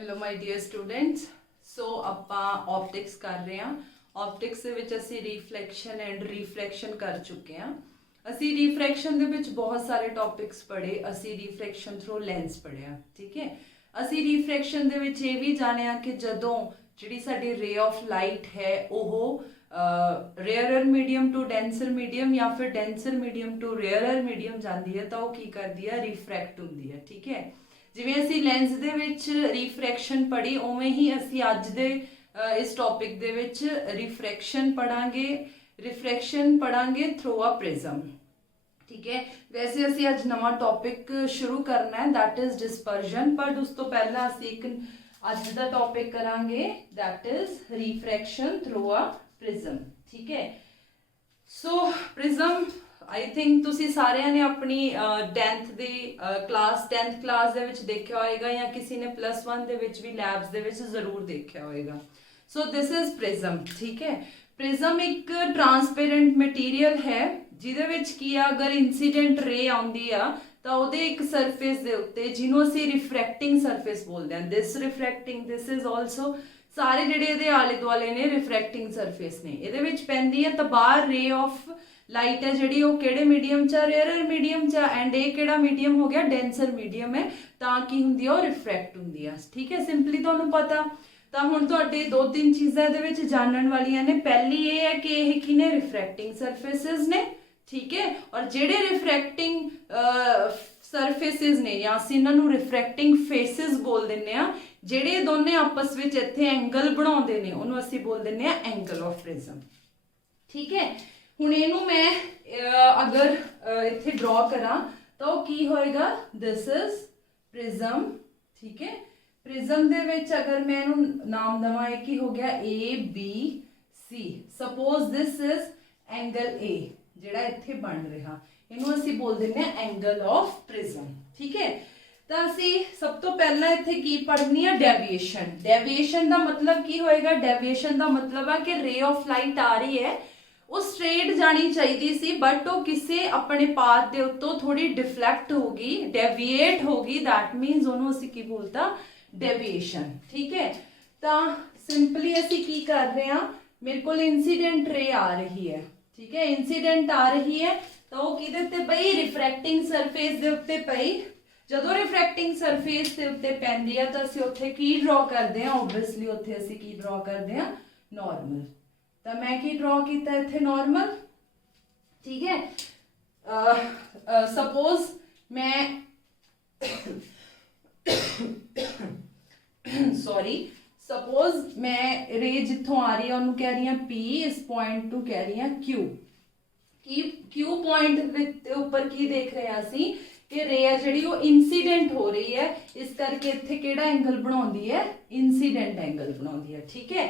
Hello my dear students. So ਆਪਾਂ optics कर रहे हैं। ऑप्टिक्स ਦੇ ਵਿੱਚ ਅਸੀਂ ਰਿਫਲੈਕਸ਼ਨ ਐਂਡ ਰਿਫਰੈਕਸ਼ਨ ਕਰ ਚੁੱਕੇ ਹਾਂ। ਅਸੀਂ ਰਿਫਰੈਕਸ਼ਨ ਦੇ ਵਿੱਚ ਬਹੁਤ ਸਾਰੇ ਟੌਪਿਕਸ ਪੜ੍ਹੇ। ਅਸੀਂ ਰਿਫਰੈਕਸ਼ਨ ਥਰੂ ਲੈਂਸ ਪੜ੍ਹਿਆ, ਠੀਕ ਹੈ। ਅਸੀਂ ਰਿਫਰੈਕਸ਼ਨ ਦੇ ਵਿੱਚ ਇਹ ਵੀ ਜਾਣਿਆ ਕਿ ਜਦੋਂ ਜਿਹੜੀ ਸਾਡੀ ਰੇ ਆਫ ਲਾਈਟ ਹੈ ਉਹ ਰੇਅਰਰ ਮੀਡੀਅਮ ਟੂ ਡੈਂਸਰ ਮੀਡੀਅਮ ਜਾਂ ਫਿਰ ਡੈਂਸਰ ਮੀਡੀਅਮ ਟੂ ਰੇਅਰਰ ਮੀਡੀਅਮ ਜਾਂਦੀ ਹੈ ਤਾਂ ਉਹ ਕੀ ਕਰਦੀ ਹੈ, ਰਿਫਰੈਕਟ ਹੁੰਦੀ ਹੈ, ਠੀਕ ਹੈ। ਜਿਵੇਂ ਅਸੀਂ ਲੈਂਸ ਦੇ ਵਿੱਚ ਰਿਫਰੈਕਸ਼ਨ ਪੜ੍ਹੀ ਉਵੇਂ ਹੀ ਅਸੀਂ ਅੱਜ ਦੇ ਇਸ ਟੌਪਿਕ ਦੇ ਵਿੱਚ ਰਿਫਰੈਕਸ਼ਨ ਪੜਾਂਗੇ ਥਰੂ ਅ ਪ੍ਰਿਜ਼ਮ, ठीक है। वैसे ਅਸੀਂ ਅੱਜ ਨਵਾਂ ਟੌਪਿਕ ਸ਼ੁਰੂ ਕਰਨਾ ਹੈ दैट इज डिस्पर्जन, पर ਉਸ ਤੋਂ ਪਹਿਲਾਂ ਅਸੀਂ ਇੱਕ ਅੱਜ ਦਾ ਟੌਪਿਕ ਕਰਾਂਗੇ that is refraction through a prism, ठीक है। सो प्रिज्म आई थिंक ਤੁਸੀਂ ਸਾਰਿਆਂ ਨੇ ਆਪਣੀ 10th ਦੀ ਕਲਾਸ 10th ਕਲਾਸ ਦੇ ਵਿੱਚ ਦੇਖਿਆ ਹੋਵੇਗਾ ਜਾਂ ਕਿਸੇ ਨੇ +1 ਦੇ ਵਿੱਚ ਵੀ ਲੈਬਸ ਦੇ ਵਿੱਚ ਜ਼ਰੂਰ ਦੇਖਿਆ ਹੋਵੇਗਾ। ਸੋ ਦਿਸ ਇਜ਼ ਪ੍ਰਿਜ਼ਮ, ਠੀਕ ਹੈ। ਪ੍ਰਿਜ਼ਮ ਇੱਕ ਟਰਾਂਸਪੇਰੈਂਟ ਮਟੀਰੀਅਲ ਹੈ ਜਿਹਦੇ ਵਿੱਚ ਕੀ ਆ, ਅਗਰ ਇਨਸੀਡੈਂਟ ਰੇ ਆਉਂਦੀ ਆ ਤਾਂ ਉਹਦੇ ਇੱਕ ਸਰਫੇਸ ਦੇ ਉੱਤੇ ਜਿਹਨੂੰ ਅਸੀਂ ਰਿਫਰੈਕਟਿੰਗ ਸਰਫੇਸ ਬੋਲਦੇ ਹਾਂ, ਦਿਸ ਰਿਫਰੈਕਟਿੰਗ, ਦਿਸ ਇਜ਼ ਆਲਸੋ ਸਾਰੇ ਜਿਹੜੇ ਇਹਦੇ ਆਲੇ ਦੁਆਲੇ ਨੇ ਰਿਫਰੈਕਟਿੰਗ ਸਰਫੇਸ ਨੇ, ਇਹਦੇ ਵਿੱਚ ਪੈਂਦੀ ਹੈ ਤਾਂ ਬਾਹਰ ਰੇ ਆਫ ਲਾਈਟ ਹੈ ਜਿਹੜੀ ਉਹ ਕਿਹੜੇ ਮੀਡੀਅਮ 'ਚ, ਰੇਅਰਰ ਮੀਡੀਅਮ 'ਚ, ਐਂਡ ਇਹ ਕਿਹੜਾ ਮੀਡੀਅਮ ਹੋ ਗਿਆ, ਡੈਂਸਰ ਮੀਡੀਅਮ ਹੈ, ਤਾਂ ਕੀ ਹੁੰਦੀ ਆ, ਉਹ ਰਿਫਰੈਕਟ ਹੁੰਦੀ ਆ, ਠੀਕ ਹੈ। ਸਿੰਪਲੀ ਤੁਹਾਨੂੰ ਪਤਾ। ਤਾਂ ਹੁਣ ਤੁਹਾਡੇ ਦੋ ਤਿੰਨ ਚੀਜ਼ਾਂ ਇਹਦੇ ਵਿੱਚ ਜਾਣਨ ਵਾਲੀਆਂ ਨੇ। ਪਹਿਲੀ ਇਹ ਹੈ ਕਿ ਇਹ ਕੀ ਨੇ, ਰਿਫਰੈਕਟਿੰਗ ਸਰਫੇਸਿਸ ਨੇ, ਠੀਕ ਹੈ। ਔਰ ਜਿਹੜੇ ਰਿਫਰੈਕਟਿੰਗ ਸਰਫੇਸਿਸ ਨੇ ਜਾਂ ਅਸੀਂ ਇਹਨਾਂ ਨੂੰ ਰਿਫਰੈਕਟਿੰਗ ਫੇਸਿਸ ਬੋਲ ਦਿੰਦੇ ਆ, ਜਿਹੜੇ ਦੋਨੇ ਆਪਸ ਵਿੱਚ ਇੱਥੇ ਐਂਗਲ ਬਣਾਉਂਦੇ ਨੇ ਉਹਨੂੰ ਅਸੀਂ ਬੋਲ ਦਿੰਦੇ ਆ ਐਂਗਲ ਆਫ ਪ੍ਰਿਜ਼ਮ, ਠੀਕ ਹੈ। ਹੁਣ ਇਹਨੂੰ ਮੈਂ ਅਗਰ ਇੱਥੇ ਡਰਾ ਕਰਾਂ ਤਾਂ ਉਹ ਕੀ ਹੋਏਗਾ, ਦਿਸ ਇਜ਼ ਪ੍ਰਿਜ਼ਮ, ਠੀਕ ਹੈ। ਪ੍ਰਿਜ਼ਮ ਦੇ ਵਿੱਚ ਅਗਰ ਮੈਂ ਇਹਨੂੰ ਨਾਮ ਦੇਵਾਂ, ਇਹ ਕੀ ਹੋ ਗਿਆ, ABC। Suppose this is angle A ਜਿਹੜਾ ਇੱਥੇ ਬਣ ਰਿਹਾ, ਇਹਨੂੰ ਅਸੀਂ ਬੋਲ ਦਿੰਦੇ ਆ ਐਂਗਲ ਆਫ ਪ੍ਰਿਜ਼ਮ, ਠੀਕ ਹੈ। ਤਾਂ ਅਸੀਂ ਸਭ ਤੋਂ ਪਹਿਲਾਂ ਇੱਥੇ ਕੀ ਪੜ੍ਹਨੀ ਆ, ਡੈਵੀਏਸ਼ਨ। ਡੈਵੀਏਸ਼ਨ ਦਾ ਮਤਲਬ ਕੀ ਹੋਏਗਾ, ਡੈਵੀਏਸ਼ਨ ਦਾ ਮਤਲਬ ਆ ਕਿ ਰੇ ਆਫ ਲਾਈਟ ਆ ਰਹੀ ਹੈ, ਉਹ ਸਟ੍ਰੇਟ ਜਾਣੀ ਚਾਹੀਦੀ ਸੀ ਬਟ ਉਹ ਕਿਸੇ ਆਪਣੇ ਪਾਥ ਦੇ ਉੱਤੋਂ ਥੋੜੀ ਡਿਫਲੈਕਟ ਹੋ ਗਈ, ਡੈਵੀਏਟ ਹੋ ਗਈ, दैट मीन्स ਉਹਨੂੰ ਅਸੀਂ ਕੀ ਬੋਲਤਾ, ਡੈਵੀਏਸ਼ਨ, ਠੀਕ ਹੈ। ਤਾਂ ਸਿੰਪਲੀ ਅਸੀਂ ਕੀ ਕਰ ਰਹੇ ਹਾਂ, ਮੇਰੇ ਕੋਲ ਇਨਸੀਡੈਂਟ ਰੇ ਆ ਰਹੀ ਹੈ, ਠੀਕ ਹੈ। ਇਨਸੀਡੈਂਟ ਆ ਰਹੀ ਹੈ ਤਾਂ ਉਹ ਕਿਹਦੇ ਉੱਤੇ ਪਈ, ਰਿਫਰੈਕਟਿੰਗ ਸਰਫੇਸ ਦੇ ਉੱਤੇ ਪਈ। ਜਦੋਂ ਰਿਫਰੈਕਟਿੰਗ ਸਰਫੇਸ ਦੇ ਉੱਤੇ ਪੈਂਦੀ ਆ ਤਾਂ ਅਸੀਂ ਉੱਥੇ ਕੀ ਡਰਾ ਕਰਦੇ ਹਾਂ, ਓਬਵੀਅਸਲੀ ਉੱਥੇ ਅਸੀਂ ਕੀ ਡਰਾ ਕਰਦੇ ਹਾਂ, ਨਾਰਮਲ। ਤਾਂ ਮੈਂ ਕੀ ਡਰਾ ਕੀਤਾ ਇੱਥੇ, ਨਾਰਮਲ, ਠੀਕ ਹੈ। ਸਪੋਜ਼ ਮੈਂ सपोज मैं रे जिथों आ रही है उन्होंने कह रही है P, इस पॉइंट टू कह रही है Q। Q पॉइंट ऊपर की देख रहे हैं असी कि रे है जिहड़ी वो इंसीडेंट हो रही है, इस करके इत्थे किहड़ा एंगल बनाउंदी है, इंसीडेंट एंगल बनाउंदी है, ठीक है।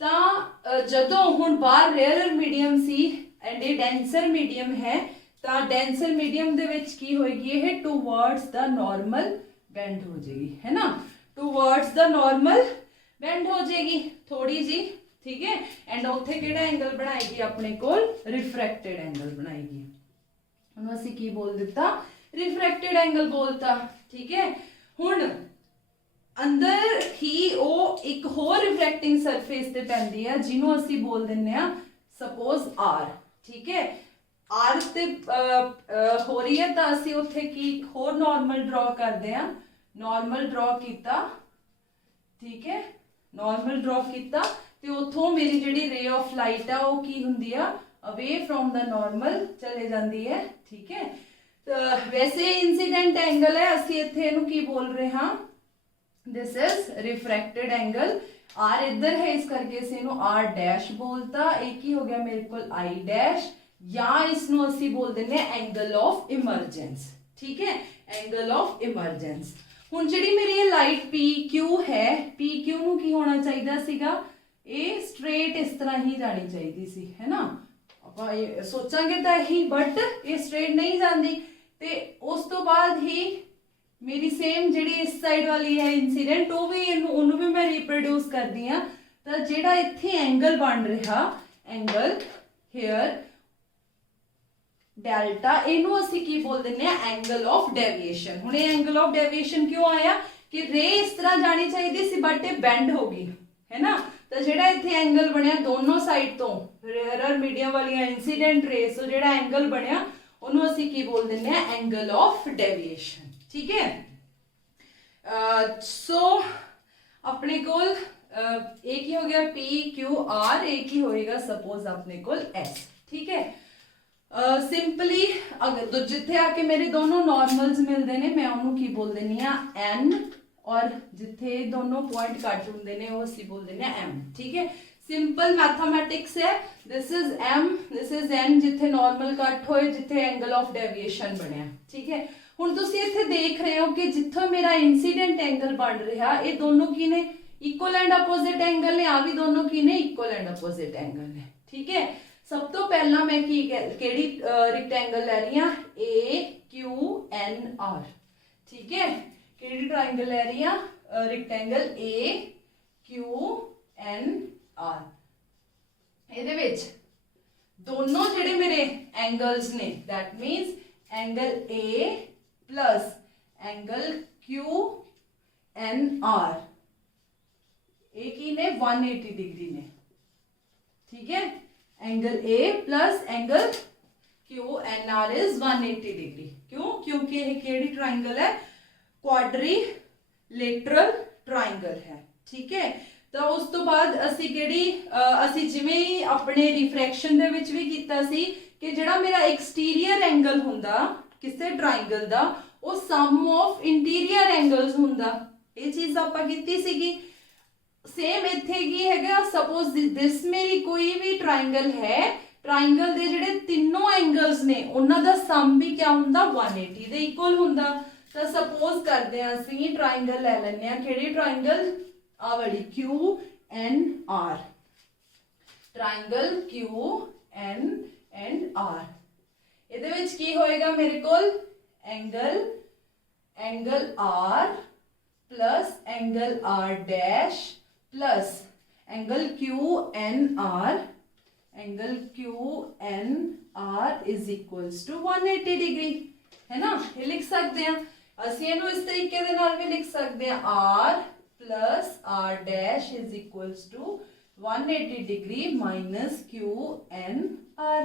तां जदों हुण बाहर रेयरर मीडियम सी एंड ये डेंसर मीडियम है तां डेंसर मीडियम दे विच की होएगी, ये टूवर्ड्स द नॉर्मल बेंड हो जाएगी, है ना, टूवर्ड्स द नॉर्मल बेंड हो जाएगी थोड़ी जी, ठीक है। एंड उत्थे किहड़ा एंगल बनाएगी, अपने कोल रिफ्रैक्टेड एंगल बनाएगी, उन्होंने असीं की बोल दिता, रिफ्रैक्टेड एंगल बोलता, ठीक है। हुण अंदर ही वो एक होर रिफ्रैक्टिंग सरफेस ते पैंदी है जिन्हों असीं बोल दिंदे आ सपोज R, ठीक है। R ते हो रही है तो असीं उत्थे की होर नॉर्मल ड्रॉ करदे आ, नॉर्मल ड्रॉ कीता, ठीक है, नॉर्मल ड्रॉ कीता ते उथों मेरी जिहड़ी रे ऑफ लाइट आ वो की हुंदी आ, अवे फ्रॉम द नॉर्मल चले जांदी है, ठीक है। तो वैसे इंसीडेंट एंगल है, असीं इत्थे इहनूं की बोल रहे हां, this is refracted angle. R इधर है इस करके इसे इहनूं R डैश बोलता, एक ही हो गया मेरे कोल I डैश, या इसनूं असीं बोल दिंदे एंगल ऑफ इमरजेंस, ठीक है, एंगल ऑफ इमरजेंस। ਹੁਣ ਜਿਹੜੀ ਮੇਰੀ ਇਹ ਲਾਈਟ PQ ਹੈ, PQ ਨੂੰ ਕੀ ਹੋਣਾ ਚਾਹੀਦਾ ਸੀਗਾ, ਇਹ ਸਟ੍ਰੇਟ ਇਸ ਤਰ੍ਹਾਂ ਹੀ ਜਾਣੀ ਚਾਹੀਦੀ ਸੀ, ਹੈ ਨਾ। ਆਪਾਂ ਇਹ ਸੋਚਾਂਗੇ ਤਾਂ ਇਹੀ, ਬਟ ਇਹ ਸਟ੍ਰੇਟ ਨਹੀਂ ਜਾਂਦੀ ਤੇ ਉਸ ਤੋਂ ਬਾਅਦ ਹੀ ਮੇਰੀ ਸੇਮ ਜਿਹੜੀ ਇਸ ਸਾਈਡ ਵਾਲੀ ਹੈ ਇਨਸੀਡੈਂਟ, ਉਹ ਵੀ ਉਹਨੂੰ ਵੀ ਮੈਂ ਰੀਪਰੋਡਿਊਸ ਕਰਦੀ ਆ। ਤਾਂ ਜਿਹੜਾ ਇੱਥੇ ਐਂਗਲ ਬਣ ਰਿਹਾ, ਐਂਗਲ ਹੇਅਰ डेल्टा, इनू असी की बोल दिंदे आ एंगल ऑफ डेविएशन। हुण ये एंगल ऑफ डेविएशन क्यों आया कि रे इस तरह जानी चाहिए सी बट ये बैंड हो गई है ना। तो जिहड़ा इत्थे एंगल बनया दोनों साइड तो रेयर मीडियम वाली इंसीडेंट रेस तो जिहड़ा एंगल बनया उन्होंने असीं की बोल दिंदे आ एंगल ऑफ डेविएशन। ठीक है। सो अपने कोल एक ही हो गया पी क्यू आर, एक ही होएगा सपोज अपने कोल एस। ठीक है। सिंपली अगर जिथे आके मेरे दोनों नॉर्मल्स मिलते हैं मैं उन्होंने की बोल देनी आ एन, और जिथे दोनों पॉइंट कट होंगे ने वो असीं बोल देने एम। ठीक है। सिंपल मैथमेटिक्स है। This is M, this is N, जिथे नॉर्मल कट होए, जिथे एंगल ऑफ डेविएशन बनया। ठीक है। हुण तुसीं इत्थे देख रहे हो कि जिथों मेरा इंसीडेंट एंगल बन रहा ये दोनों की ने इक्वल एंड अपोजिट एंगल ने, आ भी दोनों की ने इक्वल एंड अपोजिट एंगल ने। ठीक है। सब तो पहला मैं की केड़ी रेक्टेंगल ले रही हां ए क्यू एन आर। ठीक है। केड़ी ट्रायंगल ले रही हां rectangle A Q N R. इहदे विच दोनों जिहड़े मेरे एंगल्स ने that means angle A plus angle Q N R एक ही ने 180 डिग्री ने। ठीक है। Angle A plus angle Q N R is 180 degree. क्यों? क्योंकि यह केड़ी ट्रायंगल है क्वाड्रिलेटरल ट्रायंगल है। ठीक है। तो उस तो बाद असी केड़ी असी जिवें ही अपने रिफ्रैक्शन दे विच भी कीता सी कि जिहड़ा मेरा एक्सटीरियर एंगल हुंदा किसी ट्रायंगल दा वो सम ऑफ इंटीरियर एंगल्स हुंदा। ये चीज आपां कीती सीगी। सेम इत्थे की हैगा सपोज दिस मेरी कोई भी ट्रायंगल है, ट्रायंगल दे जिहड़े तीनों एंगल्स ने उन्हां दा सम भी क्या हुंदा 180 दे इक्वल हुंदा। तो सपोज करदे आ असीं ट्रायंगल ले लैंदे आ केड़ी ट्रायंगल आ वाली Q N R, triangle Q N and R. इहदे विच की होएगा मेरे कोल angle R plus angle R dash plus angle Q N R is equals to 180 degree है ना। ये लिख सकते हैं असीं इहनूं इस तरीके दे नाल भी लिख सकते हैं R plus R dash is equals to 180 degree minus Q N R.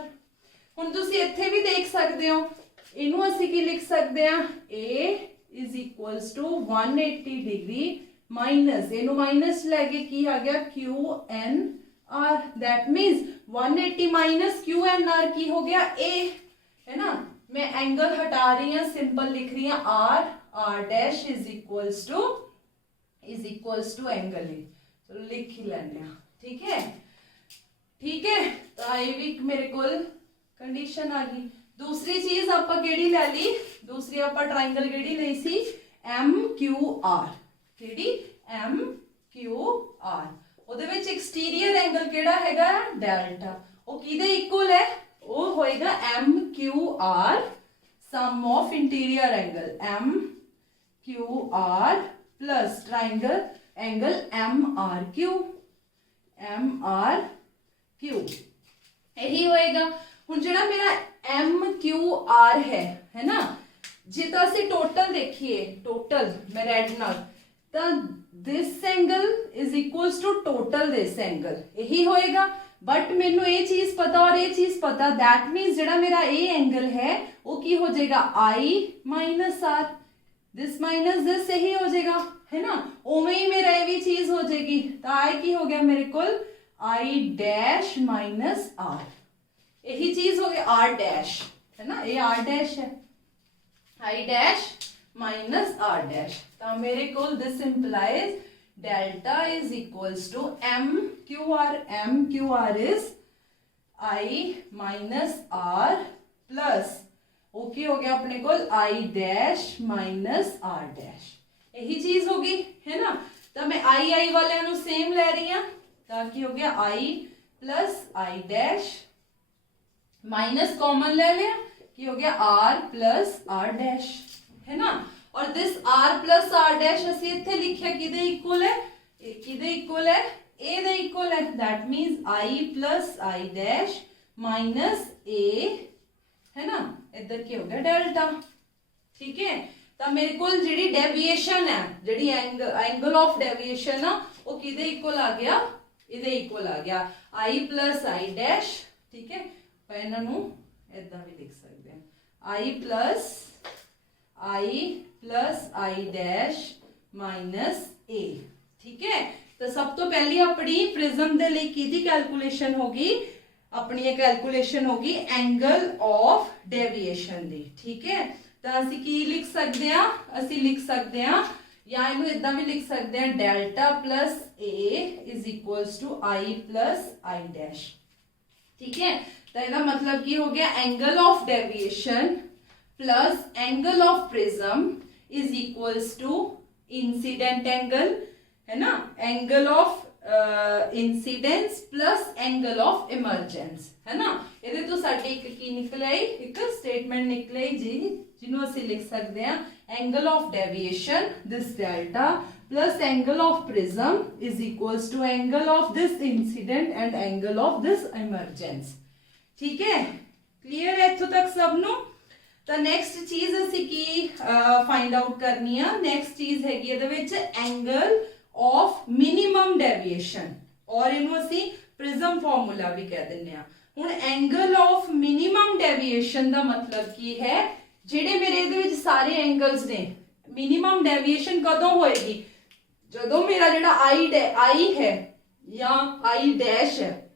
हुण तुसीं इत्थे भी देख सकते हो इनू असीं की लिख सकते हैं A is equals to 180 degree minus इनू माइनस लैके की आ गया Q N R. That means 180 minus Q N R की हो गया ए है ना। मैं एंगल हटा रही हूं, सिंपल लिख रही हूं R dash is equals to angle A. चलो लिख ही लेने। ठीक है। ठीक है। तो ये भी मेरे को कंडीशन आ गई। दूसरी चीज आप केड़ी ले ली, दूसरी आप ट्रायंगल केड़ी लई सी एम क्यू आर। केड़ी एम क्यू आर ओदे विच एक्सटीरियर एंगल केड़ा हैगा डेल्टा। वो किदे इक्वल है वो होएगा M Q R sum of interior angle M Q R plus triangle angle M R Q यही होएगा। हुण जिहड़ा मेरा एम क्यू आर है ना, जे तो असीं टोटल देखिए टोटल मैं रेड नाल तो this angle is equals to total this angle यही होएगा। बट मैनू ये चीज पता और ये चीज पता दैट मीन्स जिहड़ा मेरा ए एंगल है वो की हो जाएगा I minus R, this minus this यही हो जाएगा है ना। ओमे ही मेरा ये भी चीज हो जाएगी। तो आई की हो गया मेरे को आई डैश माइनस आर, यही चीज हो गया आर डैश है ना। ये आर डैश है I dash minus R dash. तो मेरे को this implies delta is equals to M Q R is I minus R plus okay हो गया अपने को I dash minus R dash, यही चीज होगी है ना। तो मैं आई वाले सेम ले रही हूं ताकि हो गया I plus I dash minus common ले लिया कि हो गया आर प्लस आर डैश है ना। और this R plus R dash असी इत्थे लिखिया किदे इक्वल है ए दे इक्वल है। That means I plus I dash minus A है ना, इधर क्या हो गया डेल्टा। ठीक है। ਤਾਂ ਮੇਰੇ ਕੋਲ ਜਿਹੜੀ ਡੈਵੀਏਸ਼ਨ ਹੈ, ਜਿਹੜੀ ਐਂਗਲ ਆਫ ਡੈਵੀਏਸ਼ਨ ਆ ਉਹ ਕਿਹਦੇ ਇਕੁਅਲ ਆ ਗਿਆ, ਇਹਦੇ ਇਕੁਅਲ ਆ ਗਿਆ i plus i dash। ਠੀਕ ਹੈ, ਆਪਾਂ ਇਹਨਾਂ ਨੂੰ ਇਦਾਂ ਵੀ ਲਿਖ ਸਕਦੇ ਹਾਂ i plus i dash minus a। ठीक है, तो सब तो पहली अपनी प्रिज्म दे लिए की कैलकुलेशन होगी, अपनी कैलकुलेशन होगी एंगल ऑफ डेविएशन दी। ठीक है, तो ਅਸੀਂ ਕੀ ਲਿਖ ਸਕਦੇ ਆ, ਅਸੀਂ ਲਿਖ ਸਕਦੇ ਆ ਜਾਂ ਇਹਨੂੰ ਇਦਾਂ ਵੀ ਲਿਖ ਸਕਦੇ ਆ delta plus a is equals to i plus i dash। ठीक है, तो ਇਹਦਾ मतलब ਕੀ ਹੋ ਗਿਆ, angle of deviation plus angle of prism is equals to incident angle, है ना, angle of incidence plus angle of emergence, है ना। ਇਹਦੇ ਤੋਂ ਸਾਡੀ ਇੱਕ ਕੀ ਨਿਕਲਿਆ, ਇੱਕ ਸਟੇਟਮੈਂਟ ਨਿਕਲਿਆ ਜੀ ਜਿਹਨੂੰ ਅਸੀਂ ਲਿਖ ਸਕਦੇ ਹਾਂ angle of deviation this delta plus angle of prism is equals to angle of this incident and angle of this emergence. ठीक है, क्लियर है इत्थों तक सब ਨੂੰ। ਤਾਂ ਨੈਕਸਟ ਚੀਜ਼ ਅਸੀਂ ਕੀ ਫਾਈਂਡ ਆਊਟ ਕਰਨੀ ਆ, ਨੈਕਸਟ ਚੀਜ਼ ਹੈਗੀ ਇਹਦੇ ਵਿੱਚ ਐਂਗਲ ਆਫ ਮਿਨੀਮਮ ਡੈਵੀਏਸ਼ਨ, ਔਰ ਇਹਨੂੰ ਅਸੀਂ ਪ੍ਰਿਜ਼ਮ ਫਾਰਮੂਲਾ ਵੀ ਕਹਿ ਦਿੰਦੇ ਆ। ਹੁਣ ਐਂਗਲ ਆਫ ਮਿਨੀਮਮ ਡੈਵੀਏਸ਼ਨ ਦਾ ਮਤਲਬ ਕੀ ਹੈ, ਜਿਹੜੇ ਮੇਰੇ ਇਹਦੇ ਵਿੱਚ ਸਾਰੇ ਐਂਗਲਸ ਨੇ, ਮਿਨੀਮਮ ਡੈਵੀਏਸ਼ਨ ਕਦੋਂ ਹੋਏਗੀ, ਜਦੋਂ ਮੇਰਾ ਜਿਹੜਾ i ਹੈ ਜਾਂ i ਡੈਸ਼ ਹੈ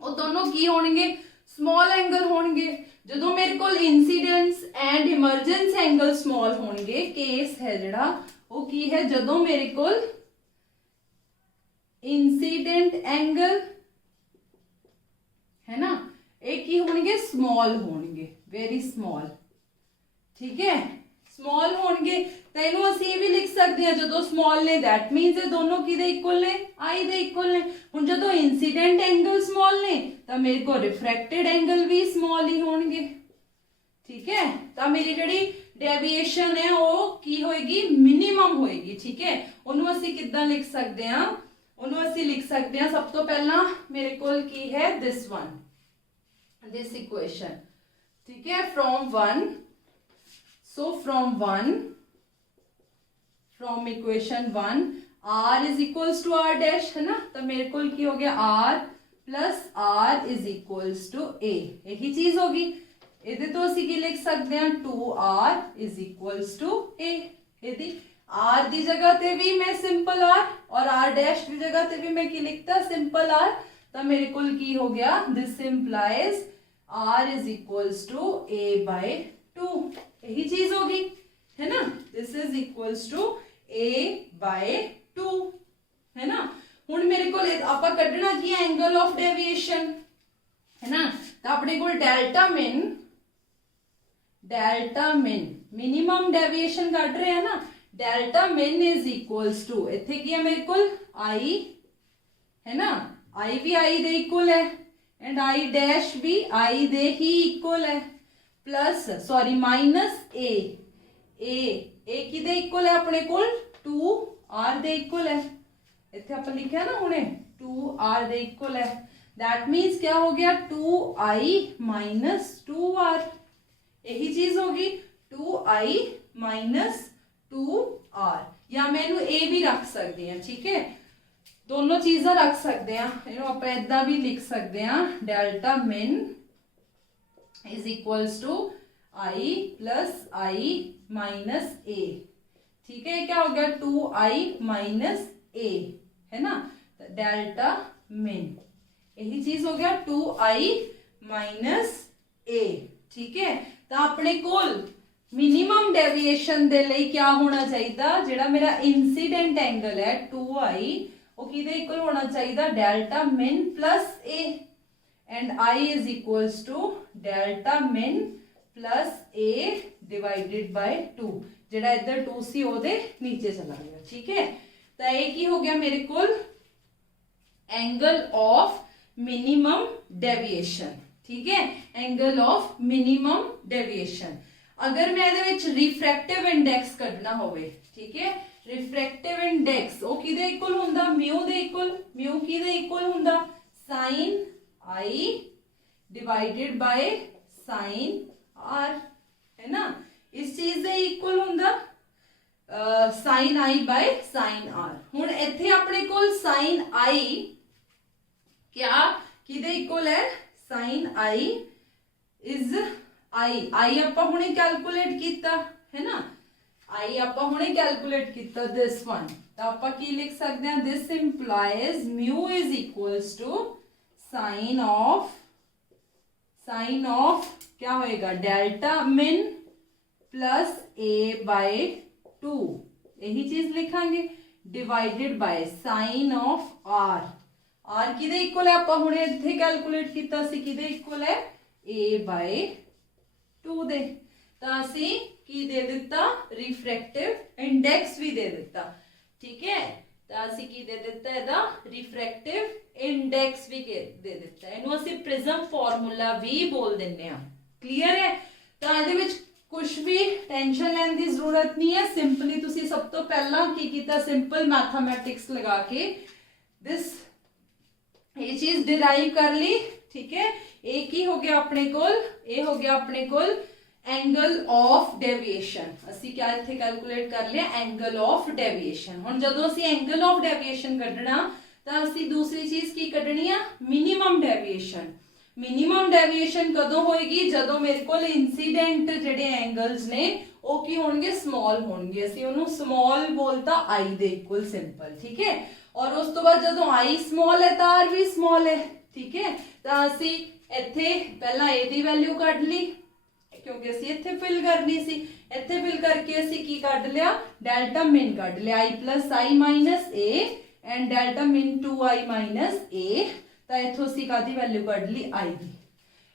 ਉਹ ਦੋਨੋਂ ਕੀ ਹੋਣਗੇ, स्मॉल एंगल होंगे। जो मेरे को incidence and emergence angle small होंगे, केस है जड़ा वो की है जो मेरे को इंसीडेंट एंगल है ना, एक ही होंगे स्मॉल होंगे, वेरी स्मॉल। ठीक है, स्मॉल होंगे तो इन्हों असीं ये भी लिख सकते हैं जो स्मॉल ने, दैट मीनस ये दोनों किदे इक्वल ने, आई दे इक्वल ने। हुण जो इंसीडेंट एंगल स्मॉल ने तो मेरे को रिफ्रैक्टेड एंगल भी स्मॉल ही होंगे। ठीक है, तो मेरी जिहड़ी डेविएशन है वो की होएगी, मिनिमम होएगी। ठीक है, उन्होंने असीं किद्दां लिख सकते हैं, उन्होंने असीं लिख सकते हैं सब तो पहला मेरे कोल की है दिस वन, दिस इक्वेशन। ठीक है, from one, so from one, from equation one r is equals to r dash, है ना, तो मेरे को की हो गया r plus r is equals to a, यही चीज होगी। ਇਹਦੇ ਤੋਂ ਅਸੀਂ ਕੀ ਲਿਖ ਸਕਦੇ ਹਾਂ, 2r is equals to a। ਇਹਦੀ r ਦੀ ਜਗ੍ਹਾ ਤੇ ਵੀ ਮੈਂ ਸਿੰਪਲ r और r dash ਦੀ ਜਗ੍ਹਾ ਤੇ ਵੀ ਮੈਂ ਕੀ ਲਿਖਤਾ, ਸਿੰਪਲ r। ਤਾਂ ਮੇਰੇ ਕੋਲ ਕੀ ਹੋ ਗਿਆ, this implies r is equals to a by 2, यही चीज होगी, है ना। this is equals to a by 2, है ना। हुण मेरे को आपां कढना की एंगल ऑफ डेविएशन, है ना, तो अपने को डेल्टा मिन मिनिमम डेविएशन कढ रहे हैं ना, delta min is equals to, इत्थे की है मेरे को i, है ना, i भी i दे इक्वल है एंड i डैश भी i दे ही इक्वल है, प्लस सॉरी माइनस a किदे इक्वल है अपने को 2r दे इक्वल है, इत्थे अपन लिखा ना हुणे 2r दे इक्वल है। दैट मीन्स क्या हो गया, 2i माइनस 2r, यही चीज होगी 2i माइनस 2r, या मैं इनू a भी रख सकती हैं। ठीक है, दोनों चीज़ा रख सकते हैं, इनू आप इदा भी लिख सकते हैं, delta min is equals to i plus i minus a। ठीक है, क्या हो गया 2i माइनस a, है ना, डेल्टा मिन, यही चीज हो गया 2i माइनस a। ठीक है, तो अपने कोल मिनिमम डेविएशन दे लिए क्या होना चाहिए, जेड़ा मेरा इंसीडेंट एंगल है 2i वो किदे इक्वल होना चाहिए, delta min plus a, and i is equals to delta min plus a divided by 2, जेड़ा इधर 2 सी ओदे नीचे चला गया। ठीक है, तो ये की हो गया मेरे को एंगल ऑफ मिनिमम डेविएशन। ठीक है, एंगल ऑफ मिनिमम डेविएशन। अगर मैं ਇਹਦੇ ਵਿੱਚ रिफ्रैक्टिव इंडेक्स ਕੱਢਣਾ ਹੋਵੇ, ठीक है, रिफ्रैक्टिव इंडेक्स ਉਹ ਕਿਹਦੇ ਇਕੁਅਲ ਹੁੰਦਾ, ਮਿਊ ਦੇ ਇਕੁਅਲ, ਮਿਊ ਕਿਹਦੇ ਇਕੁਅਲ ਹੁੰਦਾ, sin i divided by sin r, है ना, इस चीज दे इक्वल ਹੁੰਦਾ। Sine I by sine R. हुण इत्थे अपने कोल साइन आई क्या किदे इक्वल है, साइन आई इज आई, आई आपां हुणे कैलकुलेट कीता है ना, आई आपां हुणे कैलकुलेट कीता दिस वन, तो आपां की लिख सकते हैं, this implies mu is equals to sine of क्या होएगा, डेल्टा मिन प्लस ए बाय 2, यही चीज लिखांगे, divided by sine of R, R किदे इक्वल है, आपां हुणे इत्थे कैलकुलेट कीता सी, किदे इक्वल है, ए बाय 2 दे, तो असी की दे दिता, रिफ्रैक्टिव इंडेक्स भी दे दिता, ठीक है, तो असी की दे दिता इहदा रिफ्रैक्टिव इंडेक्स भी दे दिता, इहनूं असी प्रिज्म फार्मूला भी बोल दिंदे आ, क्लीयर है। तो इहदे विच कुछ भी टेंशन लैण दी जरूरत नहीं है, सिंपली तुसी सब तो पहला की कीता, सिंपल मैथमेटिक्स लगा के दिस ये चीज डिराइव कर ली, ठीक है। एक ही हो गया अपने कोल, ए हो गया अपने कोल एंगल ऑफ डेविएशन, असी क्या इत्थे कैलकुलेट कर लिया, एंगल ऑफ डेविएशन। हुण जदों असी एंगल ऑफ डेविएशन कढना तां असी दूसरी चीज की कढनी आ, मिनिमम डेविएशन। मिनिमम डेविएशन कदों होएगी, जदों मेरे कोल इंसीडेंट जेडे एंगल्स ने वो की होणगे, स्मॉल होणगे, असी उहनूं स्मॉल बोलता आई दे इक्वल, सिंपल, ठीक है। और उस तो बाद जदों आई स्मॉल है तो आर भी स्मॉल है, ठीक है। तो असी इत्थे पहला ए दी वैल्यू कढ ली, क्योंकि असी इत्थे फिल करनी सी, इत्थे फिल करके असी की कढ लिया, डेल्टा मिन कढ लिया, I plus I minus A and delta min 2i minus A, तो इत्थों असी कादी वैल्यू कढ ली, आई दी,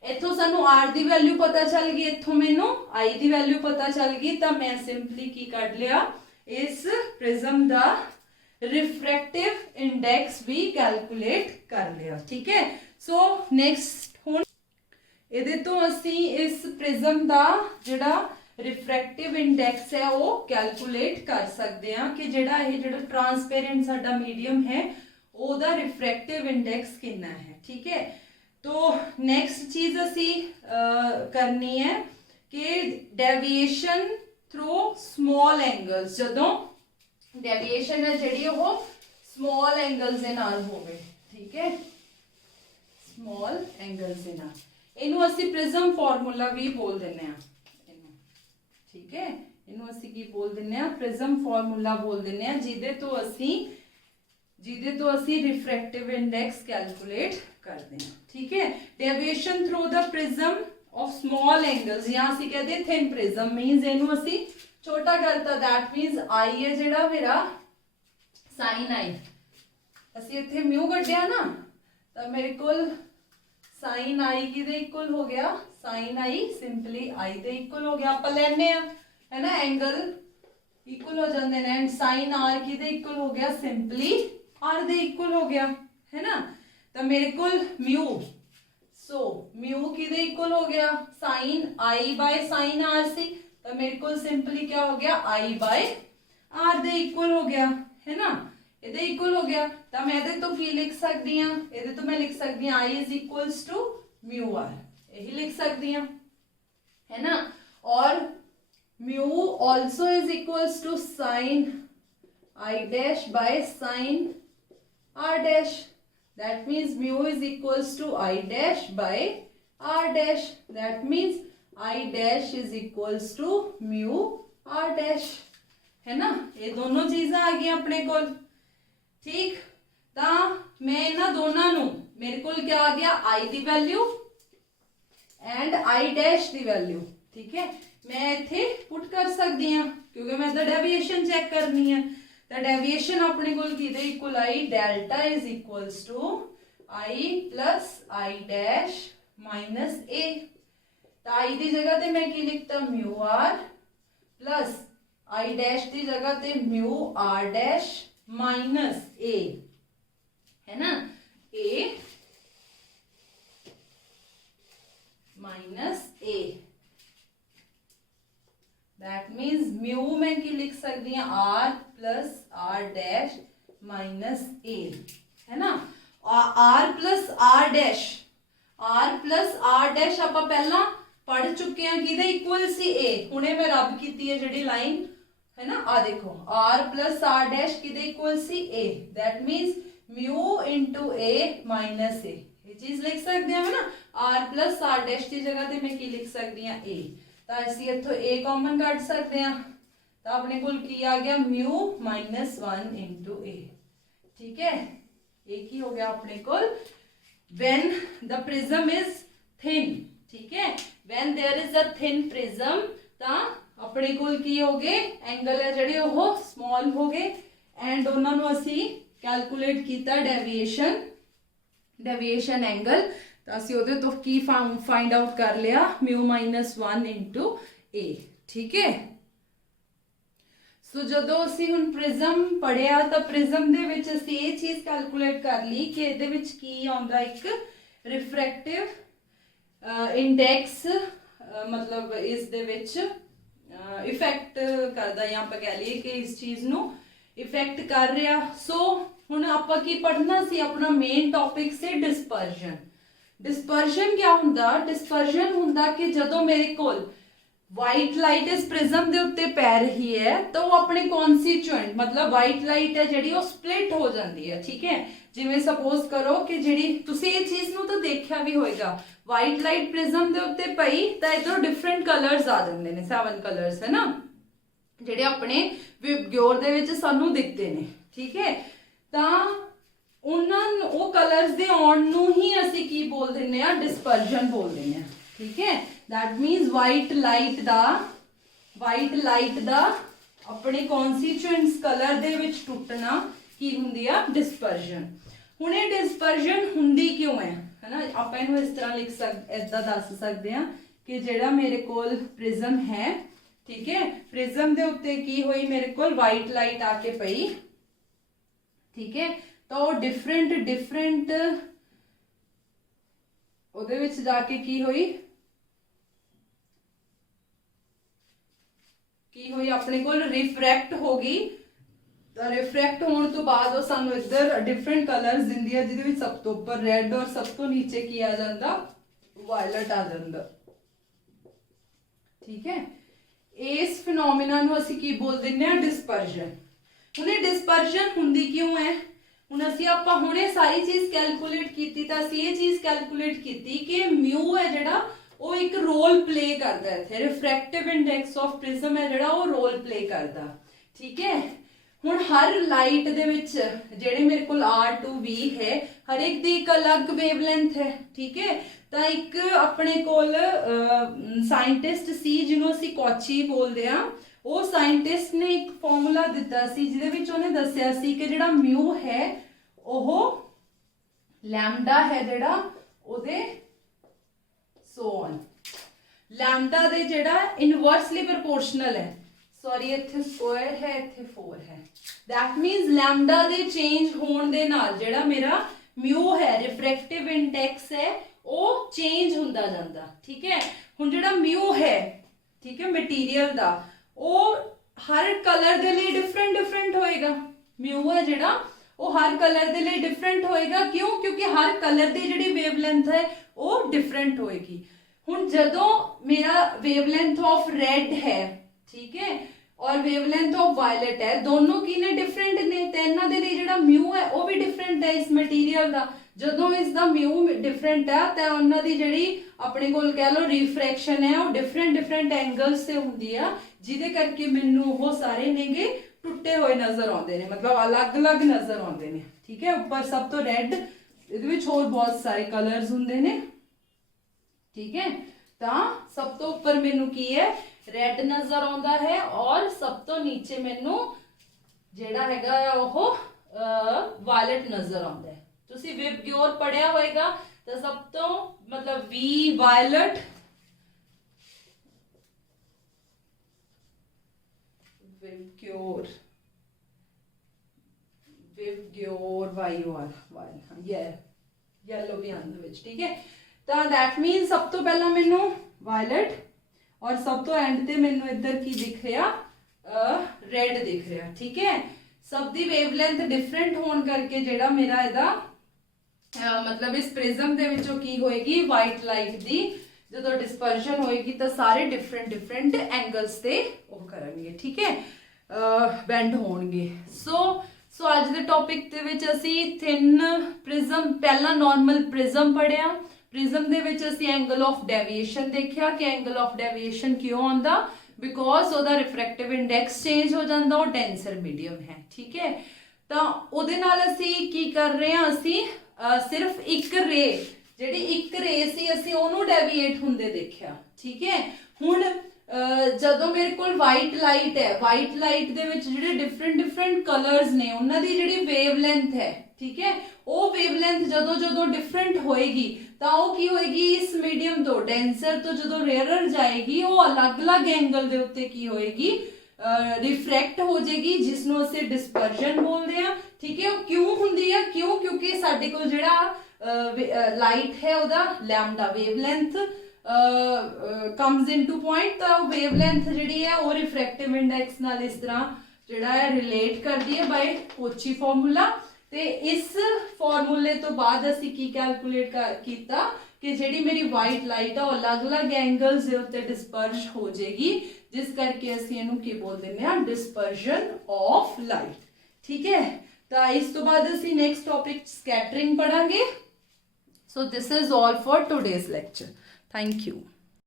इत्थों सानू आर दी वैल्यू पता चल गई, इत्थों मैनू आई दी वैल्यू पता चल गई, तो मैं सिंपली की कढ लिया, इस प्रिज्म दा रिफ्रैक्टिव इंडेक्स भी कैलकुलेट कर लिया, ठीक है। सो नेक्स्ट हुण इहदे तो असी इस प्रिज्म दा जिहड़ा रिफ्रैक्टिव इंडेक्स है वो कैलकुलेट कर सकते हैं कि जिहड़ा ये जिहड़ा ट्रांसपेरेंट साडा मीडियम है ओदा रिफ्रैक्टिव इंडेक्स कितना है, ठीक है। तो नेक्स्ट चीज असी करनी है कि डेविएशन थ्रू स्मॉल एंगल्स, जदों डेविएशन है जिहड़ी वो स्मॉल एंगल्स दे नाल होवे, ठीक है, स्मॉल एंगल्स दे नाल, इनू असी प्रिज्म फार्मूला भी बोल दिंदे आ, ठीक है, इनू असी की बोल दिंदे आ, प्रिज्म फार्मूला बोल दिंदे आ, जिहदे तो असी रिफ्रैक्टिव इंडेक्स कैलकुलेट करते हैं, ठीक है। Deviation through the prism of small angles, या असी कहते थिन प्रिज्म मींस इनू असी छोटा करता, दैट मींस आई है जिहड़ा मेरा साइन आई, असी इत्थे म्यू कढिया ना, तो मेरे कोल साइन आई किदे इक्वल हो गया, साइन आई सिंपली आई दे इक्वल हो गया, आपां लैने आ है ना, एंगल इक्वल हो जाते हैं, एंड साइन आर किदे इक्वल हो गया, सिंपली आर दे इक्वल हो गया, है ना। तो मेरे कोल म्यू, सो म्यू किदे इक्वल हो गया, sine I by sine R C, तो मेरे को सिंपली क्या हो गया, आई बाय आर दे इक्वल हो गया, है ना, इहदे इक्वल हो गया, तो मैं इहदे तो की लिख सकती हां, इहदे तो मैं लिख सकती हां I is equals to mu R, यही लिख सकती हां, है ना। और mu also is equals to sine I dash by sine R dash, that means mu is equals to I dash by R dash, that means I dash is equals to mu R dash, है ना, ये दोनों चीज़ां आ गई अपने कोल, ठीक। तो मैं इन्हां दोनों नूं, मेरे कोल क्या आ गया, आई दी वैल्यू एंड आई डैश दी वैल्यू, ठीक है, मैं इत्थे पुट कर सकती हां क्योंकि मैं तो डेविएशन चेक करनी है, तो डेविएशन अपने कोल किदे equal I, delta is equals to I plus I dash minus A, तो आई दी जगह ते मैं की लिखता, mu R plus I dash दी जगह ते mu R dash minus A, है ना, A minus A, that means mu में की लिख सकती हैं R plus R dash minus A, है ना। आर प्लस आर डैश आप पहला पढ़ चुके हैं कि इक्वल सी ए, हुणे मैं रब की है जिहड़ी लाइन है ना। आ देखो r प्लस आर डैश किदे equal C a, that means mu into a minus a, ये चीज लिख सकते हैं ना। r प्लस आर डैश की जगह ते मैं की लिख सकती हाँ a, तो असीं इत्थों a कॉमन कढ सकते हैं, तो अपने कोल की आ गया म्यू माइनस 1 इंटू a, ठीक है। एक ही हो गया अपने कोल when the prism is thin, ठीक है, when there is a thin prism तां अपने कोल की हो गए एंगल है जिहड़े ओह स्मॉल हो गए एंड उन्हां नूं असीं कैलकुलेट कीता डेविएशन एंगल, तो असीं उहदे तो की फाइंड आउट कर लिया म्यू माइनस 1 इंटू ए, ठीक है। सो जदों असीं हुण प्रिज्म पढ़िया तो प्रिज्म दे विच असीं ये चीज़ कैलकुलेट कर ली कि इहदे विच की आउंदा एक रिफ्रैक्टिव इंडेक्स, मतलब इस दे विच इफेक्ट करदा या आपां कह लईए कि इस चीज़ नूं इफेक्ट कर रहा। सो हुण आपां की पढ़ना सी, अपना मेन टॉपिक से डिस्पर्जन। डिस्पर्जन क्या हुंदा? डिस्पर्जन हुंदा कि जदों मेरे कोल वाइट लाइट इस प्रिज्म दे उत्ते पै रही है तो वो अपने कॉन्स्टिट्यूएंट, मतलब वाइट लाइट है जिहड़ी वो स्प्लिट हो जाती है, ठीक है। जिवें सपोज करो कि जिहड़ी तुसीं इह चीज़ नूं तो देखिया भी होएगा, वाइट लाइट प्रिज्म दे उत्ते पई तो इधरों डिफरेंट कलर्स आ जांदे ने, 7 कलर्स है ना, जिहड़े अपने विबग्योर दे विच सानूं दिखदे ने, ठीक है। तां उन्हां वो कलर्स दे आउण नूं ही असीं की बोल दिंदे आ, डिस्पर्जन बोल दिंदे आ, ठीक है। दैट मीन्स वाइट लाइट दा अपने कॉन्स्टिट्यूएंट्स कलर दे विच टुटना की हुंदी आ डिस्पर्जन। हुण ये डिस्पर्जन हुंदी क्यों है ना, आपां इहनूं इस तरह लिख इदां दस सकदे आ कि जिहड़ा मेरे कोल प्रिज्म है, ठीक है, प्रिज्म दे उत्ते की होई मेरे कोल वाइट लाइट आके पई, ठीक है, तो डिफरेंट उहदे विच जाके की होई अपने कोल रिफ्रैक्ट होगी, तो रिफ्रैक्ट होने तो बाद वो सानू इधर डिफरेंट कलर्स दिंदी है, जिहदे विच सब तो ऊपर रेड और सब तो नीचे की आ जांदा वायलट आ जांदा, ठीक है। इस फिनोमिना नूं असीं की बोल दिंदे आ डिस्पर्जन। हुण ये डिस्पर्जन हुंदी क्यों है? हुण असीं आपां हुणे सारी चीज़ कैलकुलेट कीती, तां असीं ये चीज़ कैलकुलेट कीती कि म्यू है जिहड़ा वो एक रोल प्ले करता है, इत्थे रिफ्रैक्टिव इंडेक्स ऑफ प्रिज्म है जिहड़ा वो रोल प्ले करता, ठीक है। हुण हर लाइट दे विच जिहड़े मेरे कोल R2V है, हर एक दी एक अलग वेवलेंथ है, ठीक है। तो एक अपने कोल साइंटिस्ट सी जिन्हों असीं कॉची बोलदे आ, वो साइंटिस्ट ने एक फॉर्मूला दिता सी जिहदे विच उहने दस्सिया सी कि जिहड़ा म्यू है ओह लैम्डा है जिहड़ा ओहदे सो ऑन, लैम्डा दे जिहड़ा इनवर्सली प्रोपोर्शनल है, सॉरी इत्थे स्क्वायर है इत्थे 4 है, that means lambda they change होण दे नाल जिहड़ा मेरा म्यू है रिफ्रैक्टिव इंडेक्स है वो चेंज हुंदा जांदा, ठीक है। हुण जिहड़ा म्यू है, ठीक है, मटीरियल दा वो हर कलर दे लिए डिफरेंट होएगा, म्यू है जिहड़ा वो हर कलर दे लिए डिफरेंट होएगा, क्यों? क्योंकि हर कलर दी जिहड़ी वेवलेंथ है वो डिफरेंट होएगी। हुण जदों मेरा वेवलेंथ ऑफ रेड है, ठीक है, और वेवलेंथ ऑफ वायलेट है, दोनों की ने डिफरेंट ने, ते इन्हां दे लिए जिहड़ा म्यू है वो भी डिफरेंट है इस मटीरियल दा। जदों इसका म्यू डिफरेंट है तो उन्हां दी जिहड़ी अपने कोल कह लो रिफ्रैक्शन है वो डिफरेंट एंगल्स से हुंदी आ, जिहदे करके मैनूं वो सारे नेगे टुटे हुए नजर आउंदे ने, मतलब अलग नजर आउंदे ने, ठीक है। ऊपर सब तो रेड, इहदे विच होर बहुत सारे कलर्स हुंदे ने, ठीक है। तो सब तो ऊपर मैनूं की है रेड नजर आउंदा है और सब तो नीचे मैनूं जिहड़ा हैगा ओह वायलेट नजर आउंदा है। तुसीं विबग्योर पढ़िया होएगा तो सब तो मतलब वी वायलेट, विबग्योर वाई ये येलो भी आंदा विच, ठीक है। तो दैट मीन सब तो पहला मैनू वायलेट और सब तो एंड ते मैनू इधर की दिख रहा रेड दिख रहा, ठीक है। सब दी वेवलेंथ डिफरेंट होने करके जिहड़ा मेरा इहदा मतलब इस प्रिज्म दे विचों की होएगी वाइट लाइट दी जदों डिस्पर्जन होएगी तो सारे डिफरेंट एंगल्स ते वो करनगे, ठीक है। ਬੈਂਡ ਹੋਣਗੇ। ਸੋ ਅੱਜ ਦੇ ਟੌਪਿਕ ਦੇ ਵਿੱਚ ਅਸੀਂ ਥਿਨ ਪ੍ਰਿਜ਼ਮ, ਪਹਿਲਾਂ ਨਾਰਮਲ ਪ੍ਰਿਜ਼ਮ ਪੜ੍ਹਿਆ। ਪ੍ਰਿਜ਼ਮ ਦੇ ਵਿੱਚ ਅਸੀਂ ਐਂਗਲ ਆਫ ਡੈਵੀਏਸ਼ਨ ਦੇਖਿਆ ਕਿ ਐਂਗਲ ਆਫ ਡੈਵੀਏਸ਼ਨ ਕਿਉਂ ਆਉਂਦਾ, ਬਿਕੋਜ਼ ਉਹਦਾ ਰਿਫਰੈਕਟਿਵ ਇੰਡੈਕਸ ਚੇਂਜ ਹੋ ਜਾਂਦਾ, ਉਹ ਡੈਂਸਰ ਮੀਡੀਅਮ ਹੈ। ਠੀਕ ਹੈ, ਤਾਂ ਉਹਦੇ ਨਾਲ ਅਸੀਂ ਕੀ ਕਰ ਰਹੇ ਹਾਂ, ਅਸੀਂ ਸਿਰਫ ਇੱਕ ਰੇ, ਜਿਹੜੀ ਇੱਕ ਰੇ ਸੀ ਅਸੀਂ ਉਹਨੂੰ ਡੈਵੀਏਟ ਹੁੰਦੇ ਦੇਖਿਆ। ਠੀਕ ਹੈ, ਹੁਣ ਜਦੋਂ ਮੇਰੇ ਕੋਲ ਵਾਈਟ ਲਾਈਟ ਹੈ, ਵਾਈਟ ਲਾਈਟ ਦੇ ਵਿੱਚ ਜਿਹੜੇ ਡਿਫਰੈਂਟ ਕਲਰਸ ਨੇ ਉਹਨਾਂ ਦੀ ਜਿਹੜੀ ਵੇਵਲੈਂਥ ਹੈ, ਠੀਕ ਹੈ, ਉਹ ਵੇਵਲੈਂਥ ਜਦੋਂ ਡਿਫਰੈਂਟ ਹੋਏਗੀ ਤਾਂ ਉਹ ਕੀ ਹੋਏਗੀ, ਇਸ ਮੀਡੀਅਮ ਤੋਂ ਡੈਂਸਰ ਤੋਂ ਜਦੋਂ ਰੇਅਰਰ ਜਾਏਗੀ ਉਹ ਅਲੱਗ-ਅਲੱਗ ਐਂਗਲ ਦੇ ਉੱਤੇ ਕੀ ਹੋਏਗੀ, ਰਿਫਰੈਕਟ ਹੋ ਜਾਏਗੀ, ਜਿਸ ਨੂੰ ਅਸੀਂ ਡਿਸਪਰਜਨ ਬੋਲਦੇ ਆ। ਠੀਕ ਹੈ, ਉਹ ਕਿਉਂ ਹੁੰਦੀ ਹੈ, ਕਿਉਂਕਿ ਸਾਡੇ ਕੋਲ ਜਿਹੜਾ ਲਾਈਟ ਹੈ ਉਹਦਾ lambda wavelength comes into point, ਤਾਂ ਵੇਵਲੈਂਥ ਜਿਹੜੀ ਹੈ ਉਹ ਰਿਫਰੈਕਟਿਵ ਇੰਡੈਕਸ ਨਾਲ ਇਸ ਤਰ੍ਹਾਂ ਜਿਹੜਾ ਹੈ ਰਿਲੇਟ ਕਰਦੀ ਹੈ ਬਾਈ ਕੋਚੀ ਫਾਰਮੂਲਾ। ਤੇ ਇਸ ਫਾਰਮੂਲੇ ਤੋਂ ਬਾਅਦ ਅਸੀਂ ਕੀ ਕੈਲਕੂਲੇਟ ਕੀਤਾ ਕਿ ਜਿਹੜੀ ਮੇਰੀ ਵਾਈਟ ਲਾਈਟ ਆ ਉਹ ਅਲੱਗ-ਅਲੱਗ ਐਂਗਲਸ ਦੇ ਉੱਤੇ ਡਿਸਪਰਜ ਹੋ ਜਾਏਗੀ, ਜਿਸ ਕਰਕੇ ਅਸੀਂ ਇਹਨੂੰ ਕੀ ਬੋਲ ਦਿੰਦੇ ਹਾਂ, ਡਿਸਪਰਜਨ ਆਫ ਲਾਈਟ। ਠੀਕ ਹੈ, ਤਾਂ ਇਸ ਤੋਂ ਬਾਅਦ ਅਸੀਂ ਨੈਕਸਟ ਟੌਪਿਕ ਸਕੈਟਰਿੰਗ ਪੜਾਂਗੇ। So this is all for today's lecture. Thank you.